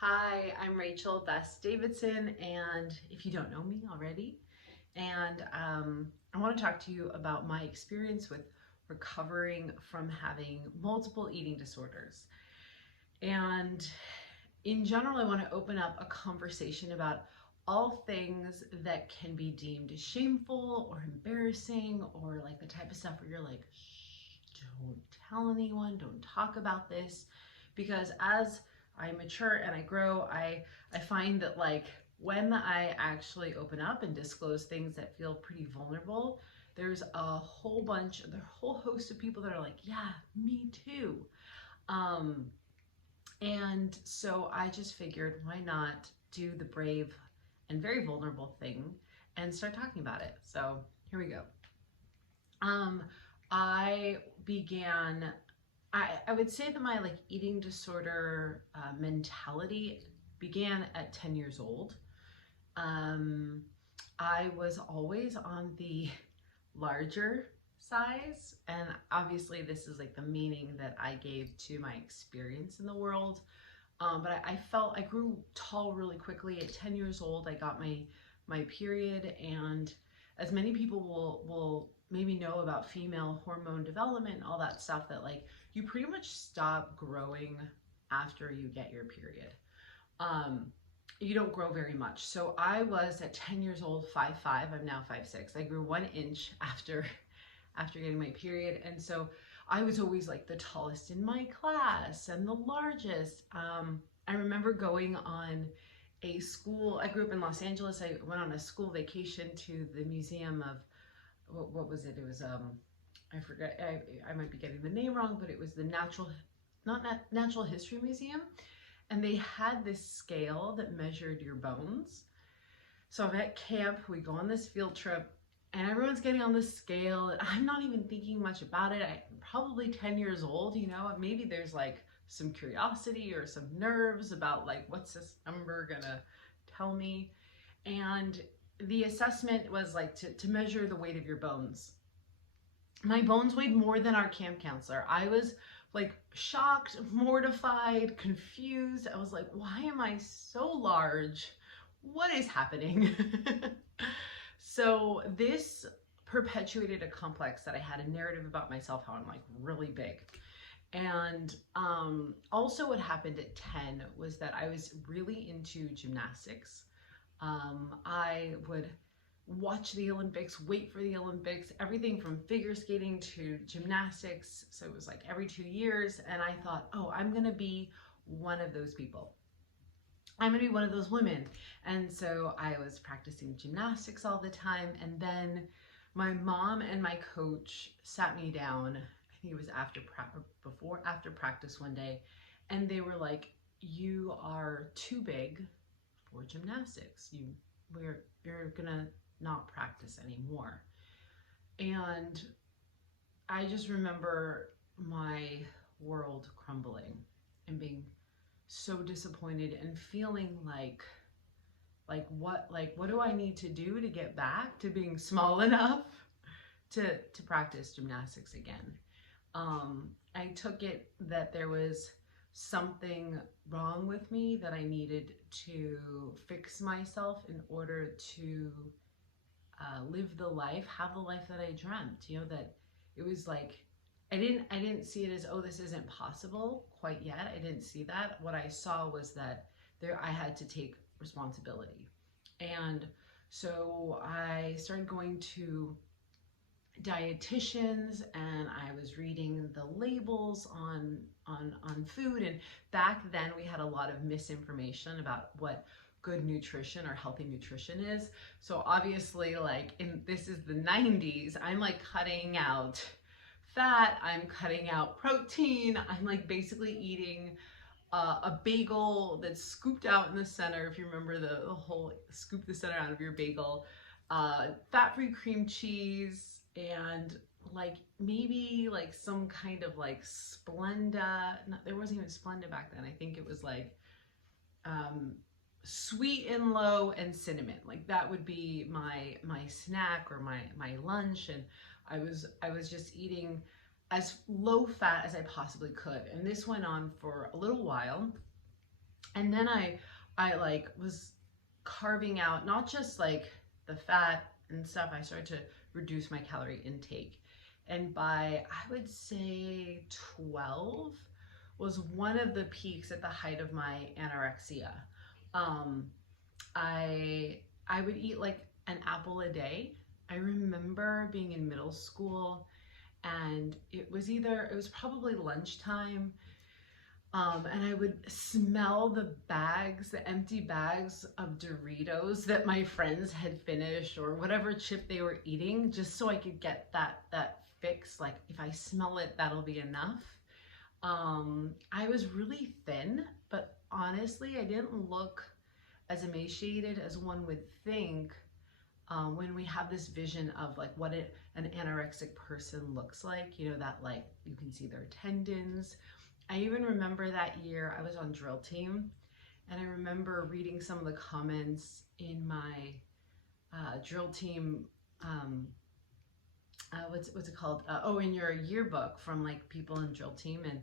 Hi, I'm Rachel Best Davidson, and if you don't know me already, I want to talk to you about my experience with recovering from having multiple eating disorders. And in general, I want to open up a conversation about all things that can be deemed shameful or embarrassing, or like the type of stuff where you're like, shh, don't tell anyone, don't talk about this. Because as I mature and I grow, I find that like when I actually open up and disclose things that feel pretty vulnerable, there's a whole host of people that are like, yeah, me too. Um, and so I just figured, why not do the brave and very vulnerable thing and start talking about it? So here we go. Um, I began, I would say that my like eating disorder mentality began at 10 years old. Um, I was always on the larger size, and obviously this is like the meaning that I gave to my experience in the world. But I felt I grew tall really quickly. At 10 years old, I got my period, and as many people will maybe know about female hormone development and all that stuff, that like you pretty much stop growing after you get your period. Um, you don't grow very much. So I was at 10 years old 5'5". I'm now 5'6". I grew 1 inch after getting my period, and so I was always like the tallest in my class and the largest. I remember going on a school, I grew up in Los Angeles. I went on a school vacation to the museum of, what was it? It was, I forget, I might be getting the name wrong, but it was the Natural History Museum. And they had this scale that measured your bones. So I'm at camp, we go on this field trip, and everyone's getting on this scale, and I'm not even thinking much about it. I'm probably 10 years old, maybe there's like some curiosity or some nerves about like, what's this number gonna tell me? And the assessment was like to measure the weight of your bones. My bones weighed more than our camp counselor. I was like shocked, mortified, confused. I was like, why am I so large? What is happening? So this perpetuated a complex that I had, a narrative about myself, how I'm like really big. And also what happened at 10 was that I was really into gymnastics. I would watch the Olympics, wait for the Olympics, everything from figure skating to gymnastics. So it was like every 2 years. And I thought, oh, I'm going to be one of those people. I'm going to be one of those women. And so I was practicing gymnastics all the time. And then my mom and my coach sat me down. I think it was after practice one day. And they were like, you are too big for gymnastics. You're going to not practice anymore. And I just remember my world crumbling and being so disappointed and feeling like what do I need to do to get back to being small enough to practice gymnastics again? I took it that there was something wrong with me, that I needed to fix myself in order to live the life, have the life that I dreamt. That it was like I didn't see it as, oh, this isn't possible quite yet. I didn't see that. What I saw was that I had to take responsibility. And so I started going to dietitians, and I was reading the labels on food. And back then we had a lot of misinformation about what good nutrition or healthy nutrition is. So obviously, like, this is the 90s, I'm like cutting out fat, I'm cutting out protein, I'm like basically eating a bagel that's scooped out in the center, if you remember the whole scoop the center out of your bagel, fat-free cream cheese, and like maybe like some kind of like Splenda. There wasn't even Splenda back then. I think it was like sweet and low and cinnamon. Like that would be my snack or my lunch. And I was just eating as low fat as I possibly could. And this went on for a little while. And then I like was carving out not just like the fat and stuff. I started to reduce my calorie intake. And by, I would say 12 was one of the peaks at the height of my anorexia. Um, I would eat like an apple a day. I remember being in middle school and it was probably lunchtime. And I would smell the bags, the empty bags of Doritos that my friends had finished or whatever chip they were eating, just so I could get that fix. Like if I smell it, that'll be enough. I was really thin, but honestly, I didn't look as emaciated as one would think when we have this vision of like what an anorexic person looks like, you know, that like you can see their tendons. I even remember that year I was on drill team, and I remember reading some of the comments in my drill team, what's it called? In your yearbook from like people in drill team. And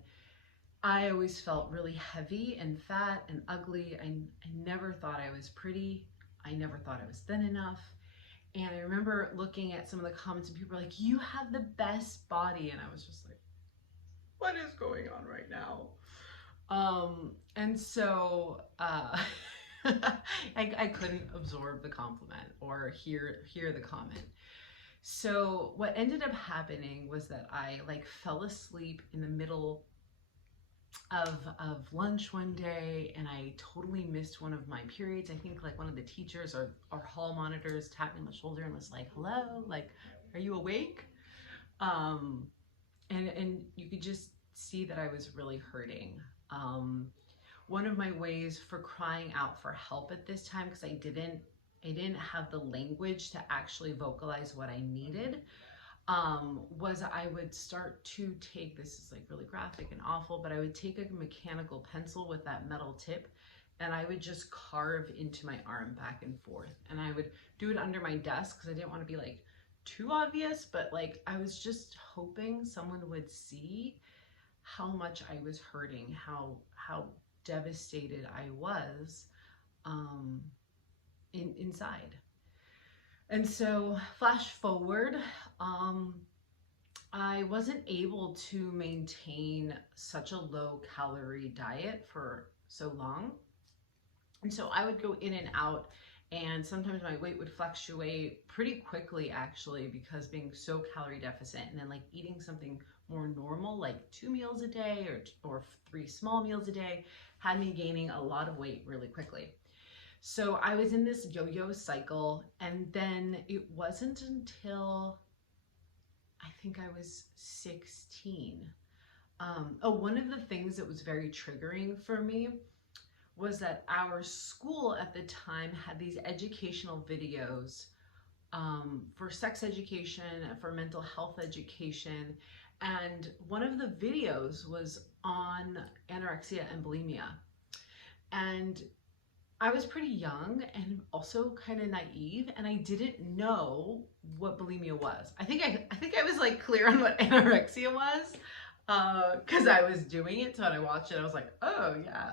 I always felt really heavy and fat and ugly. I never thought I was pretty. I never thought I was thin enough. And I remember looking at some of the comments and people were like, you have the best body. And I was just like, what is going on right now? And so I couldn't absorb the compliment or hear the comment. So what ended up happening was that I like fell asleep in the middle of lunch one day, and I totally missed one of my periods. I think like one of the teachers or hall monitors tapped me on the shoulder and was like, hello, like, are you awake? And you could just see that I was really hurting. One of my ways for crying out for help at this time, because I didn't have the language to actually vocalize what I needed, was I would start to take, this is like really graphic and awful, but I would take a mechanical pencil with that metal tip and I would just carve into my arm back and forth. And I would do it under my desk because I didn't want to be like too obvious, but like I was just hoping someone would see how much I was hurting, how devastated I was inside. And so flash forward, I wasn't able to maintain such a low calorie diet for so long. And so I would go in and out, and sometimes my weight would fluctuate pretty quickly actually, because being so calorie deficit and then like eating something more normal, like 2 meals a day or 3 small meals a day, had me gaining a lot of weight really quickly. So I was in this yo-yo cycle, and then it wasn't until I think I was 16. One of the things that was very triggering for me was that our school at the time had these educational videos for sex education, for mental health education, and one of the videos was on anorexia and bulimia. And I was pretty young and also kind of naive, and I didn't know what bulimia was. I think I was like clear on what anorexia was because I was doing it. So when I watched it, I was like, oh yeah,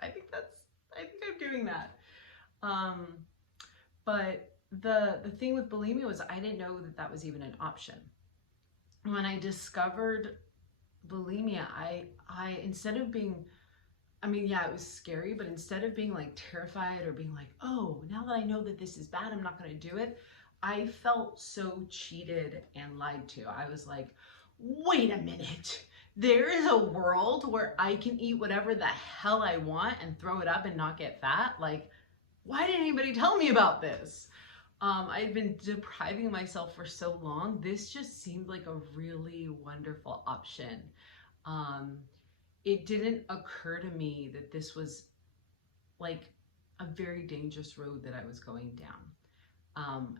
I think I'm doing that. But the thing with bulimia was I didn't know that was even an option. When I discovered bulimia, I instead of being, I mean, yeah, it was scary, but instead of being like terrified or being like, oh, now that I know that this is bad, I'm not going to do it, I felt so cheated and lied to. I was like, wait a minute. There is a world where I can eat whatever the hell I want and throw it up and not get fat. Like, why didn't anybody tell me about this? I had been depriving myself for so long. This just seemed like a really wonderful option. It didn't occur to me that this was like a very dangerous road that I was going down.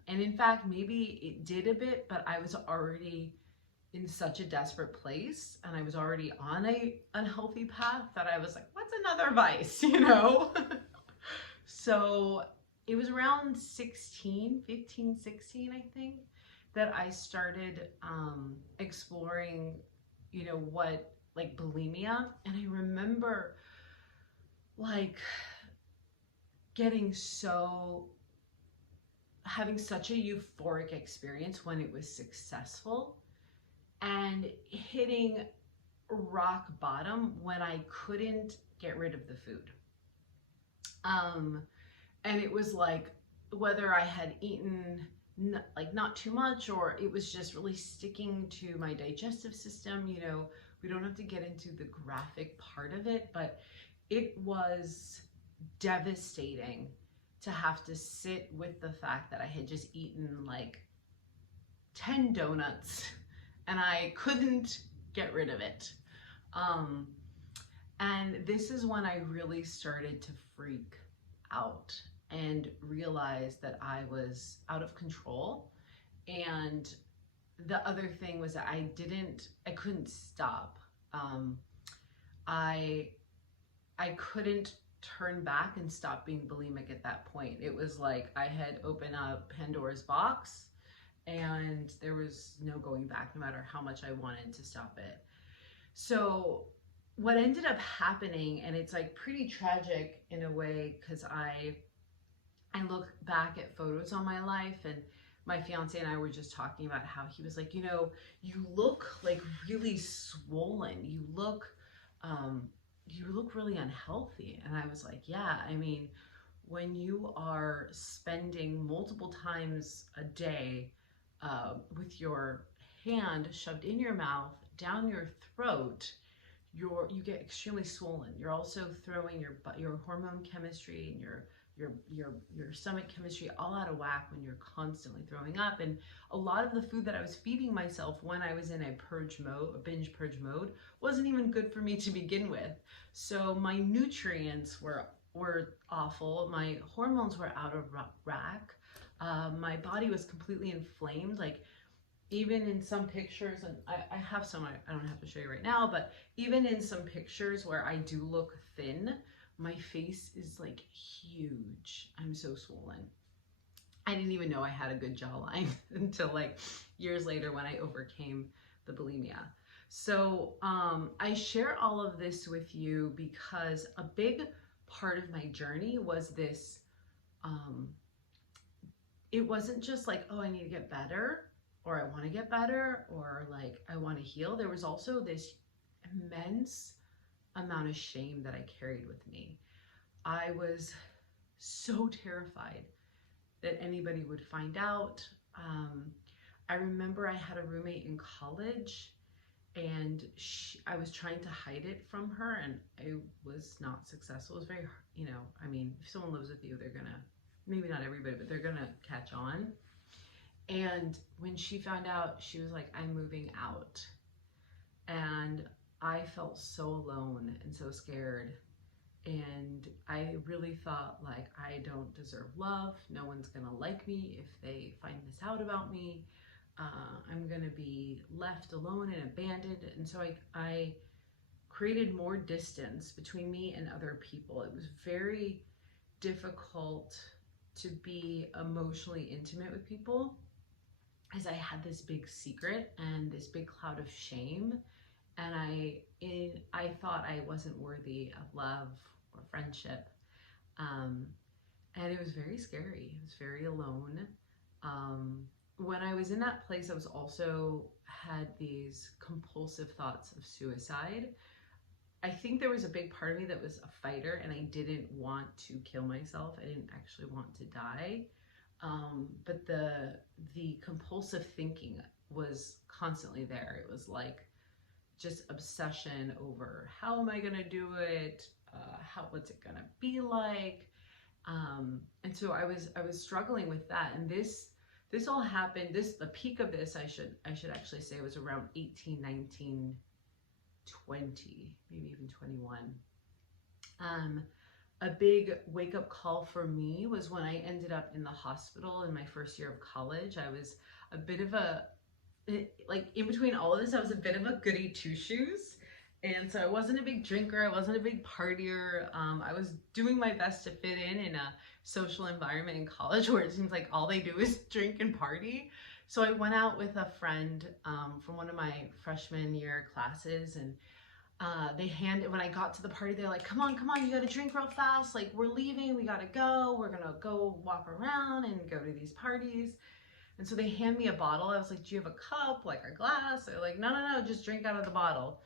And in fact, maybe it did a bit, but I was already in such a desperate place and I was already on a unhealthy path that I was like, what's another vice, you know? So it was around 15, 16, I think, that I started exploring, you know, what like bulimia. And I remember like having such a euphoric experience when it was successful, and hitting rock bottom when I couldn't get rid of the food. And it was like, whether I had eaten not too much, or it was just really sticking to my digestive system. You know, we don't have to get into the graphic part of it, but it was devastating to have to sit with the fact that I had just eaten like 10 donuts and I couldn't get rid of it. And this is when I really started to freak out and realize that I was out of control. And the other thing was that I couldn't stop. I couldn't turn back and stop being bulimic at that point. It was like I had opened up Pandora's box and there was no going back, no matter how much I wanted to stop it. So what ended up happening, and it's like pretty tragic in a way, because I look back at photos on my life, and my fiance and I were just talking about how he was like, you know, you look like really swollen. You look really unhealthy. And I was like, yeah, I mean, when you are spending multiple times a day with your hand shoved in your mouth, down your throat, you get extremely swollen. You're also throwing your hormone chemistry and your stomach chemistry all out of whack when you're constantly throwing up. And a lot of the food that I was feeding myself when I was in a binge purge mode, wasn't even good for me to begin with. So my nutrients were awful. My hormones were out of whack. My body was completely inflamed. Like, even in some pictures, and I have some I don't have to show you right now, but even in some pictures where I do look thin, my face is like huge. I'm so swollen. I didn't even know I had a good jawline until like years later when I overcame the bulimia. So I share all of this with you because a big part of my journey was this. It wasn't just like, oh, I need to get better, or I want to get better, or like I want to heal. There was also this immense amount of shame that I carried with me. I was so terrified that anybody would find out. I remember I had a roommate in college, and I was trying to hide it from her, and I was not successful. It was very, you know, I mean, if someone lives with you, they're gonna, maybe not everybody, but they're gonna catch on. And when she found out, she was like, I'm moving out. And I felt so alone and so scared. And I really thought, like, I don't deserve love. No one's gonna like me if they find this out about me. I'm gonna be left alone and abandoned. And so I created more distance between me and other people. It was very difficult to be emotionally intimate with people, as I had this big secret and this big cloud of shame, and I thought I wasn't worthy of love or friendship, and it was very scary. It was very alone. When I was in that place, I was also had these compulsive thoughts of suicide. I think there was a big part of me that was a fighter, and I didn't want to kill myself. I didn't actually want to die. But the compulsive thinking was constantly there. It was like just obsession over, how am I gonna do it? What's it gonna be like? And so I was struggling with that. And this all happened. The peak of this, I should actually say, was around 18, 19, 20, maybe even 21. A big wake-up call for me was when I ended up in the hospital in my first year of college. I was a bit of like, in between all of this, I was a bit of a goody two-shoes. And so I wasn't a big drinker, I wasn't a big partier. I was doing my best to fit in a social environment in college where it seems like all they do is drink and party. So I went out with a friend from one of my freshman year classes, and when I got to the party, they're like, come on, you gotta drink real fast. Like, we're leaving, we gotta go. We're gonna go walk around and go to these parties. And so they hand me a bottle. I was like, do you have a cup, like a glass? They're like, no, just drink out of the bottle.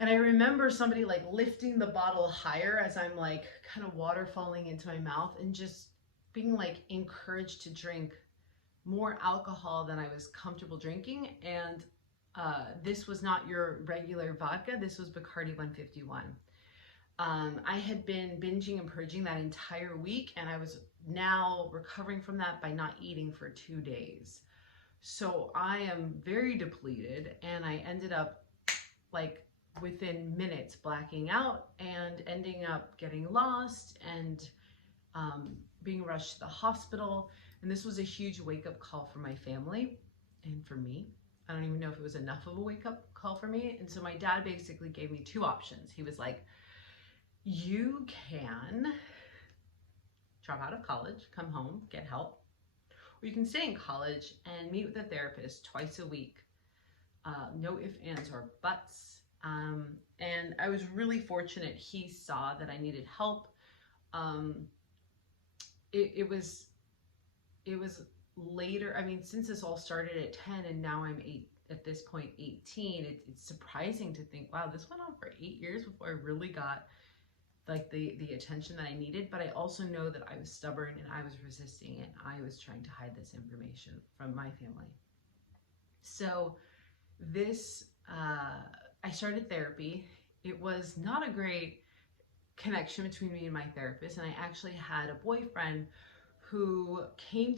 And I remember somebody like lifting the bottle higher as I'm like kind of water falling into my mouth and just being like encouraged to drink more alcohol than I was comfortable drinking. And this was not your regular vodka. This was Bacardi 151. I had been binging and purging that entire week, and I was now recovering from that by not eating for 2 days. So I am very depleted, and I ended up like within minutes blacking out and ending up getting lost and being rushed to the hospital. And this was a huge wake-up call for my family and for me. I don't even know if it was enough of a wake-up call for me. And so my dad basically gave me 2 options. He was like, you can drop out of college, come home, get help, or you can stay in college and meet with a therapist twice a week. No ifs, ands, or buts. And I was really fortunate. He saw that I needed help. It was later. I mean, since this all started at 10 and now I'm at this point 18, it's surprising to think, wow, this went on for 8 years before I really got like the attention that I needed. But I also know that I was stubborn and I was resisting it. I was trying to hide this information from my family. So this, I started therapy. It was not a great connection between me and my therapist. And I actually had a boyfriend who came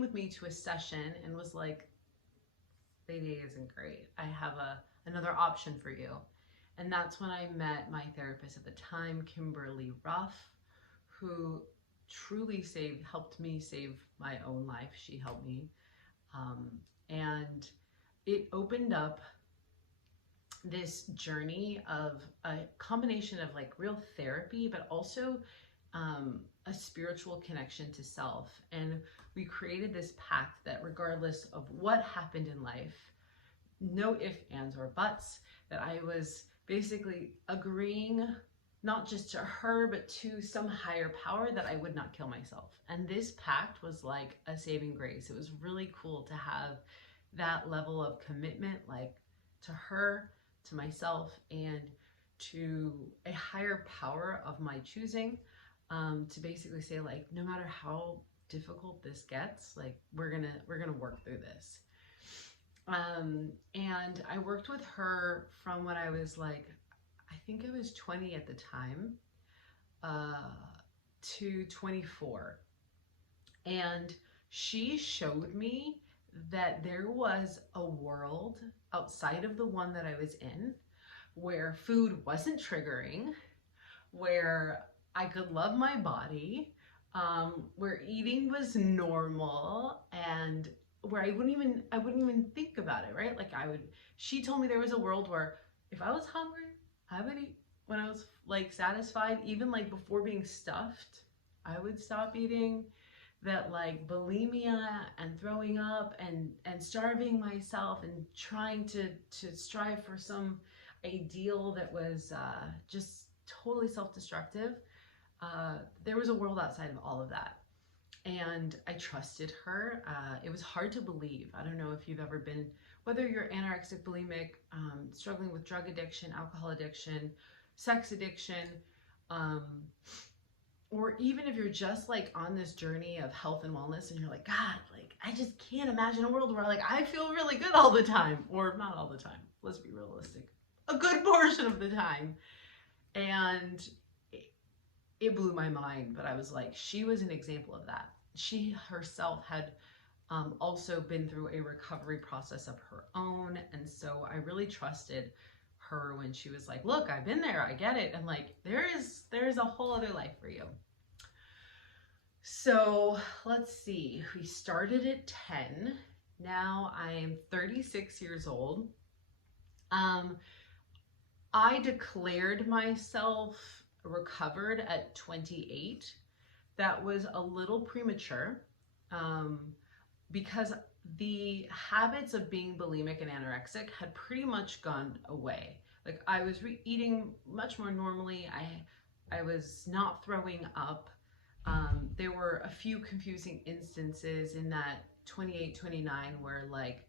with me to a session and was like, lady isn't great. I have another option for you. And that's when I met my therapist at the time, Kimberly Ruff, who truly helped me save my own life. She helped me. And it opened up this journey of a combination of like real therapy, but also a spiritual connection to self. And we created this pact that regardless of what happened in life, no ifs, ands, or buts, that I was basically agreeing not just to her, but to some higher power that I would not kill myself. And this pact was like a saving grace. It was really cool to have that level of commitment, like to her, to myself, and to a higher power of my choosing, to basically say like, no matter how difficult this gets, like we're gonna work through this. And I worked with her from when I was like, I think I was 20 at the time, to 24. And she showed me that there was a world outside of the one that I was in, where food wasn't triggering, where I could love my body, where eating was normal, and where I wouldn't even think about it, right? Like she told me there was a world where if I was hungry, I would eat. When I was like satisfied, even like before being stuffed, I would stop eating. That like bulimia and throwing up and starving myself and trying to strive for some ideal that was just totally self-destructive. There was a world outside of all of that. And I trusted her. It was hard to believe. I don't know if you've ever been, whether you're anorexic, bulimic, struggling with drug addiction, alcohol addiction, sex addiction, or even if you're just like on this journey of health and wellness and you're like, God, like I just can't imagine a world where like I feel really good all the time, or not all the time. Let's be realistic. A good portion of the time. And it blew my mind, but I was like, she was an example of that. She herself had also been through a recovery process of her own. And so I really trusted her when she was like, look, I've been there, I get it. And like, there's a whole other life for you. So let's see, we started at 10. Now I am 36 years old. I declared myself recovered at 28. That was a little premature, because the habits of being bulimic and anorexic had pretty much gone away. Like I was eating much more normally. I was not throwing up. There were a few confusing instances in that 28, 29 where like,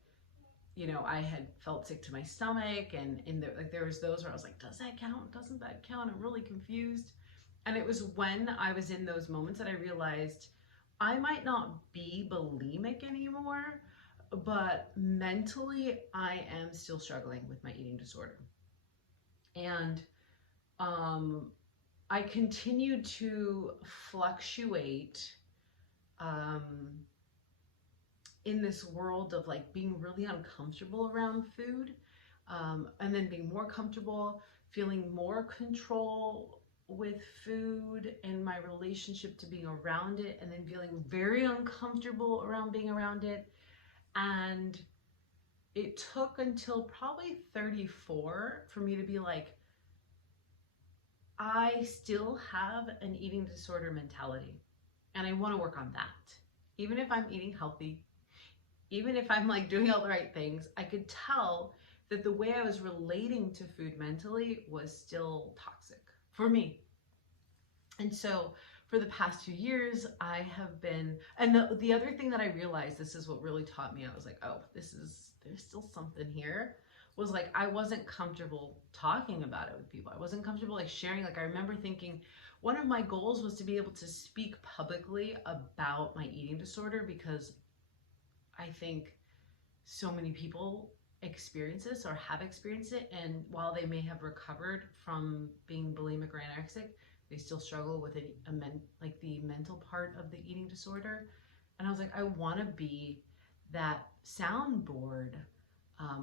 you know, I had felt sick to my stomach, and in there, like there was those where I was like, does that count? Doesn't that count? I'm really confused. And it was when I was in those moments that I realized I might not be bulimic anymore, but mentally I am still struggling with my eating disorder. And I continued to fluctuate um, in this world of like being really uncomfortable around food, and then being more comfortable, feeling more control with food and my relationship to being around it, and then feeling very uncomfortable around being around it. And it took until probably 34 for me to be like, I still have an eating disorder mentality and I want to work on that. Even if I'm eating healthy, even if I'm like doing all the right things, I could tell that the way I was relating to food mentally was still toxic for me. And so for the past 2 years, I have been, and the other thing that I realized, this is what really taught me, I was like, oh, there's still something here, was like, I wasn't comfortable talking about it with people. I wasn't comfortable like sharing. Like I remember thinking one of my goals was to be able to speak publicly about my eating disorder, because I think so many people experience this or have experienced it, and while they may have recovered from being bulimic or anorexic, they still struggle with like the mental part of the eating disorder. And I was like, I want to be that soundboard.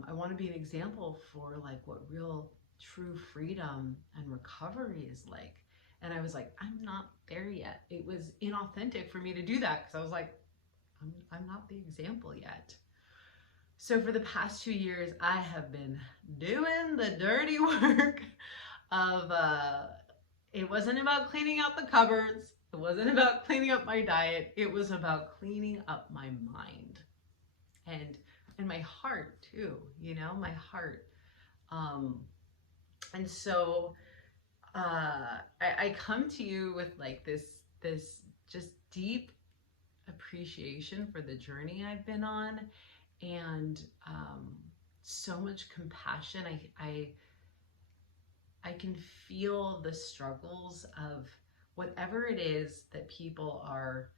I want to be an example for like what real true freedom and recovery is like. And I was like, I'm not there yet. It was inauthentic for me to do that, because I was like, I'm not the example yet. So for the past 2 years, I have been doing the dirty work of, it wasn't about cleaning out the cupboards. It wasn't about cleaning up my diet. It was about cleaning up my mind and my heart too, you know, my heart. And so I come to you with like this just deep appreciation for the journey I've been on, and so much compassion. I can feel the struggles of whatever it is that people are,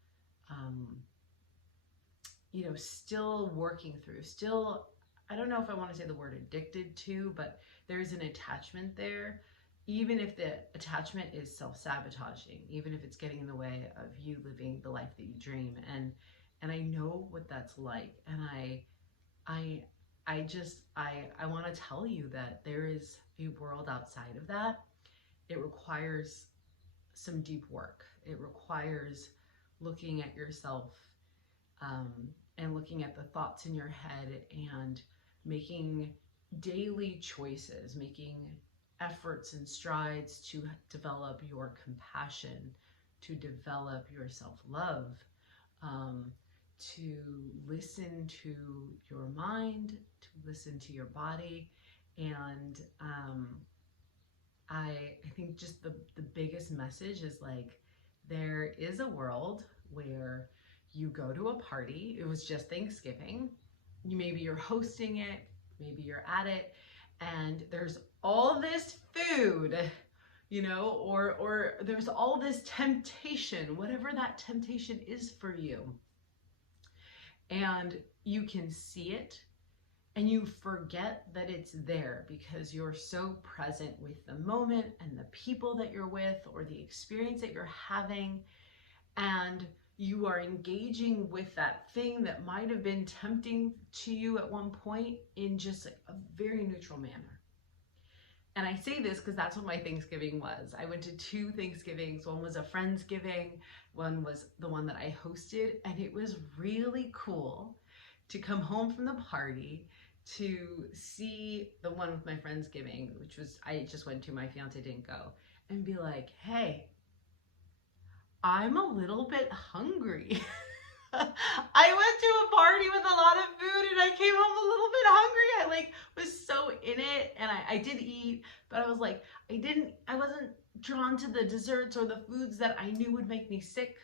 you know, still working through. Still, I don't know if I want to say the word addicted to, but there's an attachment there. Even if the attachment is self-sabotaging, even if it's getting in the way of you living the life that you dream. And I know what that's like. And I want to tell you that there is a world outside of that. It requires some deep work. It requires looking at yourself, and looking at the thoughts in your head, and making daily choices, making efforts and strides to develop your compassion, to develop your self-love, to listen to your mind, to listen to your body. And I think just the biggest message is like, there is a world where you go to a party. It was just Thanksgiving. Maybe you're hosting it, maybe you're at it, and there's all this food, you know, or there's all this temptation, whatever that temptation is for you. And you can see it, and you forget that it's there because you're so present with the moment and the people that you're with, or the experience that you're having, and you are engaging with that thing that might have been tempting to you at one point in just a very neutral manner. And I say this because that's what my Thanksgiving was. I went to 2 Thanksgivings. One was a Friendsgiving, one was the one that I hosted, and it was really cool to come home from the party to see the one with my Friendsgiving, which was, I just went to, my fiance didn't go, and be like, hey, I'm a little bit hungry. I went to a party with a lot of food and I came home a little bit hungry. I like was so in it, and I did eat, but I was like, I wasn't drawn to the desserts or the foods that I knew would make me sick.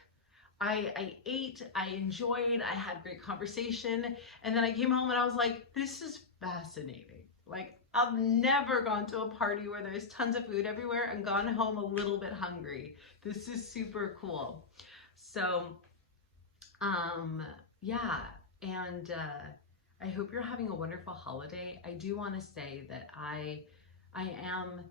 I ate, I enjoyed, I had great conversation, and then I came home and I was like, this is fascinating. Like, I've never gone to a party where there's tons of food everywhere and gone home a little bit hungry. This is super cool. So, yeah, and I hope you're having a wonderful holiday. I do want to say that I am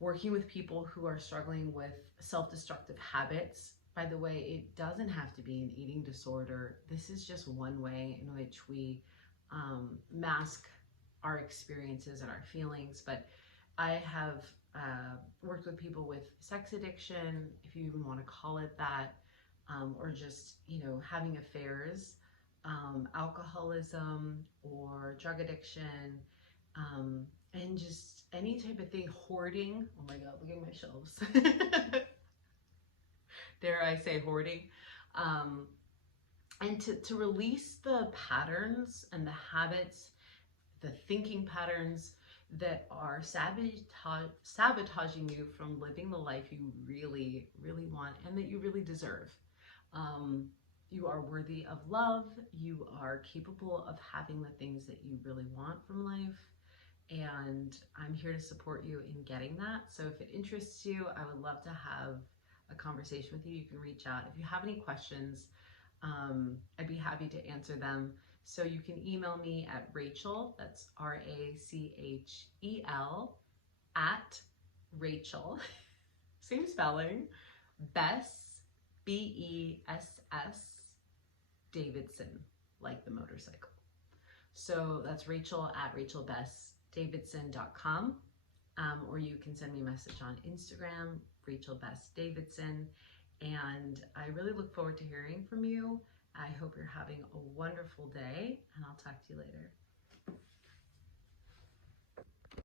working with people who are struggling with self-destructive habits. By the way, it doesn't have to be an eating disorder. This is just one way in which we mask our experiences and our feelings. But I have worked with people with sex addiction, if you even want to call it that, or just, having affairs, alcoholism or drug addiction, and just any type of thing, hoarding. Oh my God, look at my shelves. Dare I say hoarding? And to release the patterns and the habits, the thinking patterns that are sabotaging you from living the life you really, really want and that you really deserve. You are worthy of love. You are capable of having the things that you really want from life. And I'm here to support you in getting that. So if it interests you, I would love to have a conversation with you. You can reach out. If you have any questions, I'd be happy to answer them. So you can email me at Rachel, that's RACHEL, at Rachel, same spelling, Bess, BESS, Davidson, like the motorcycle. So that's Rachel at rachelbessdavidson.com, or you can send me a message on Instagram, Rachel Bess Davidson, and I really look forward to hearing from you. I hope you're having a wonderful day, and I'll talk to you later.